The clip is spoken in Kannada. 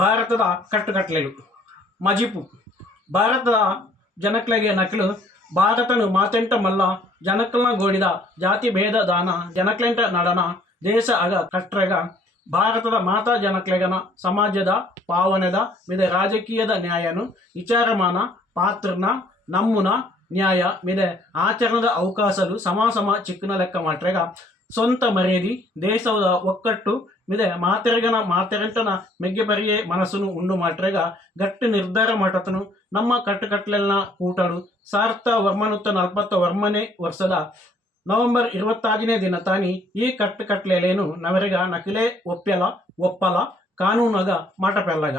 ಭಾರತದ ಕಟ್ಟುಕಟ್ಲೆಗಳು ಮಜಿಪು ಭಾರತದ ಜನಕ್ಲೆಗೆ ನಕಲು ಭಾರತನು ಮಾತೆಂಟ ಮಲ್ಲ ಜನಕಲ್ನ ಗೋಡಿದ ಜಾತಿ ಭೇದ ದಾನ ಜನಕ್ಲೆಂಟ ನಡನ ದೇಶ ಅಗ ಕಟ್ರೆಗ ಭಾರತದ ಮಾತಾ ಜನಕ್ಲೆಗನ ಸಮಾಜದ ಪಾವನೆದ ಮಿದೆ ರಾಜಕೀಯದ ನ್ಯಾಯನು ವಿಚಾರಮಾನ ಪಾತ್ರನ ನಮ್ಮುನ ನ್ಯಾಯ ಮಿದೆ ಆಚರಣದ ಅವಕಾಶಲು ಸಮ ಚಿಕ್ಕನ ಲೆಕ್ಕ ಮಾಡ್ರೆಗ ಸ್ವಂತ ಮರ್ಯಾದಿ ದೇಶದ ಒಕ್ಕಟ್ಟು ಮಿದೆ ಮಾತೆರೆಂಟನ ಮೆಗ್ಗೆ ಬರಿಯೇ ಮನಸ್ಸನ್ನು ಉಂಡು ಮಾಡ್ರೆಗ ಗಟ್ಟಿ ನಿರ್ಧಾರ ಮಾಡತನು ನಮ್ಮ ಕಟ್ಟುಕಟ್ಲೆಲ್ನ ಕೂಟಡು ಸಾರ್ಥ ವರ್ಮನುತ್ತ 40 ವರ್ಮನೆ ವರ್ಷದ ನವೆಂಬರ್ 26ನೇ ದಿನ ತಾನಿ ಈ ಕಟ್ಟುಕಟ್ಲೆಲೇನು ನವರೆಗ ನಕಲೇ ಒಪ್ಪಲ ಕಾನೂನಗ ಮಾಟಪೆಲ್ಲಗ